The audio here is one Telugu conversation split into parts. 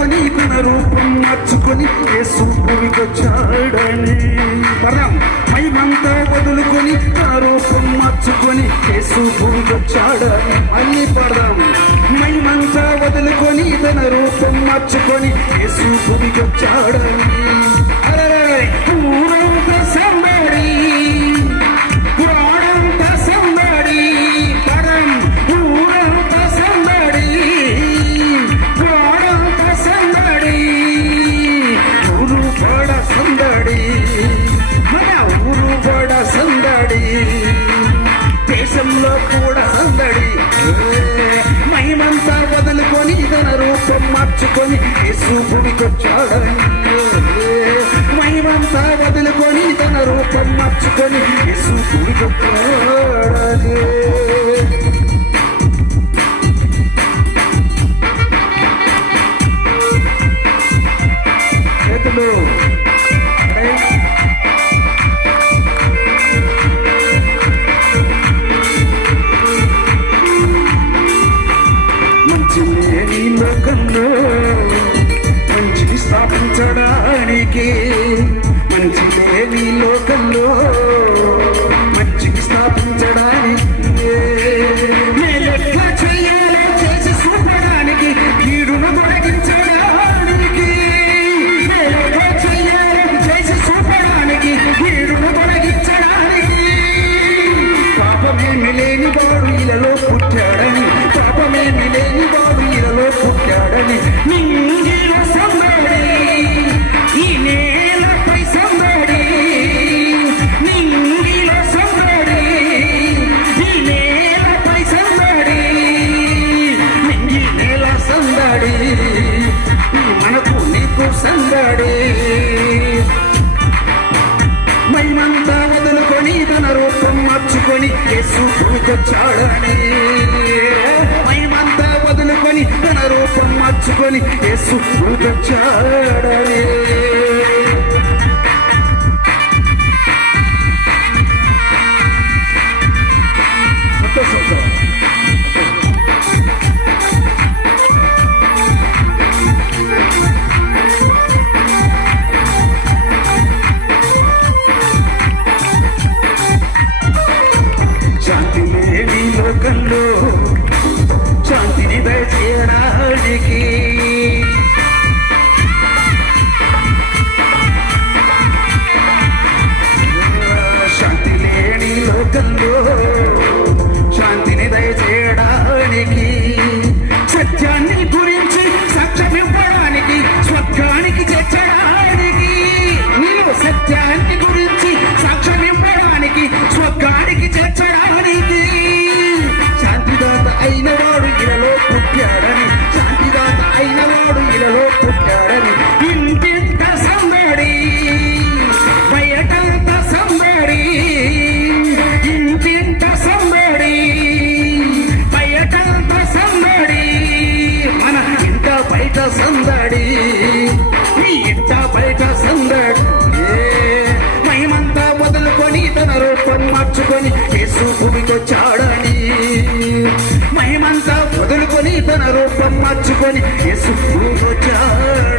మార్చుకొని తన రూపం మార్చుకొని యేసు భూమికొచ్చాడని పరం మహిమంతా వదులుకొని తన రూపం మార్చుకొని యేసు భూమికొచ్చాడని అన్ని పరం మైమంతా వదులుకొని తన రూపం మార్చుకొని యేసు భూమికొచ్చాడని మార్చుకొని యేసుడికొచ్చాడంటే మహిమంతా వదులుకొని తన రూపం మార్చుకొని యేసుడికొచ్చాడనే no love. తెచ్చాడని యేసు తెచ్చాడని యేసు భూమికొచ్చాడని మహిమంతా వదులుకొని తన రూపం మార్చుకొని యేసు భూమికొచ్చాడు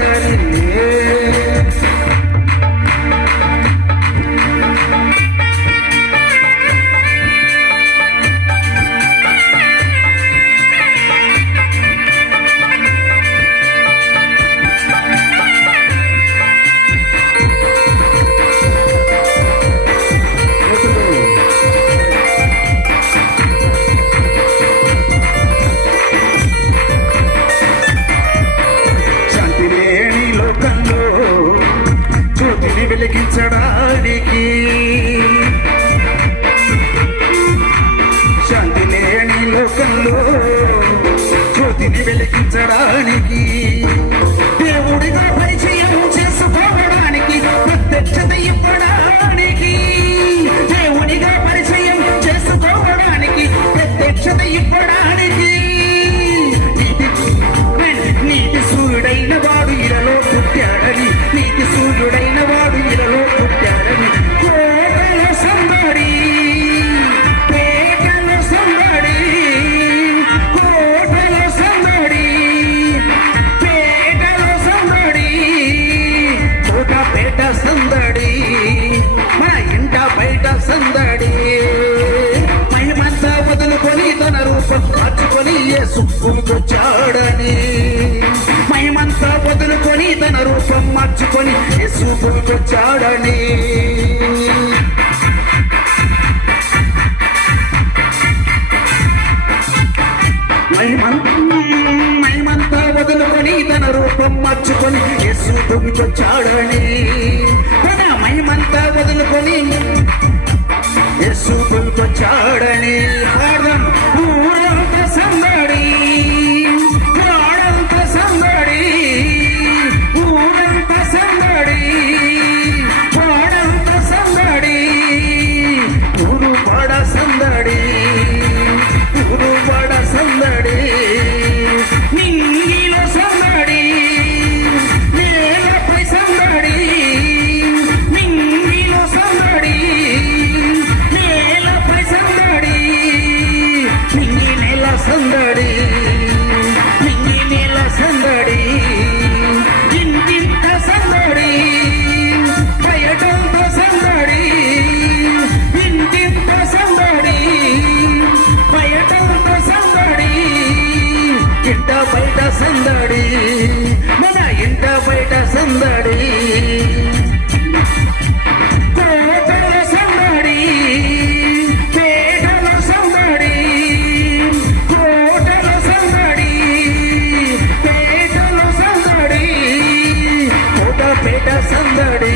యేసు మహిమంతా వదులుకొని తన రూపం మార్చుకొని యేసు చాడని. మహిమంతా వదులుకొని తన రూపం మార్చుకొని యేసు భూమికొచ్చాడని తన మహిమంతా వదులుకొని పొందడి.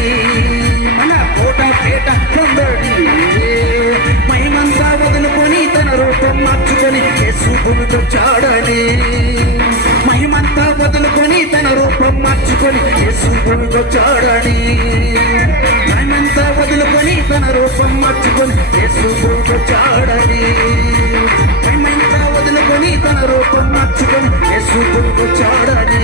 మన కోట పేట పొందడి. మహిమంతా వదులుకొని తన రూపం మార్చుకొని యేసు భూమికొచ్చాడని మహిమంతా వదులుకొని తన రూపం మార్చుకొని యేసు భూమికొచ్చాడని మహిమంతా వదులుకొని తన రూపం మార్చుకొని యేసు భూమికొచ్చాడని మహిమంతా వదులుకొని తన రూపం మార్చుకొని యేసు భూమికొచ్చాడని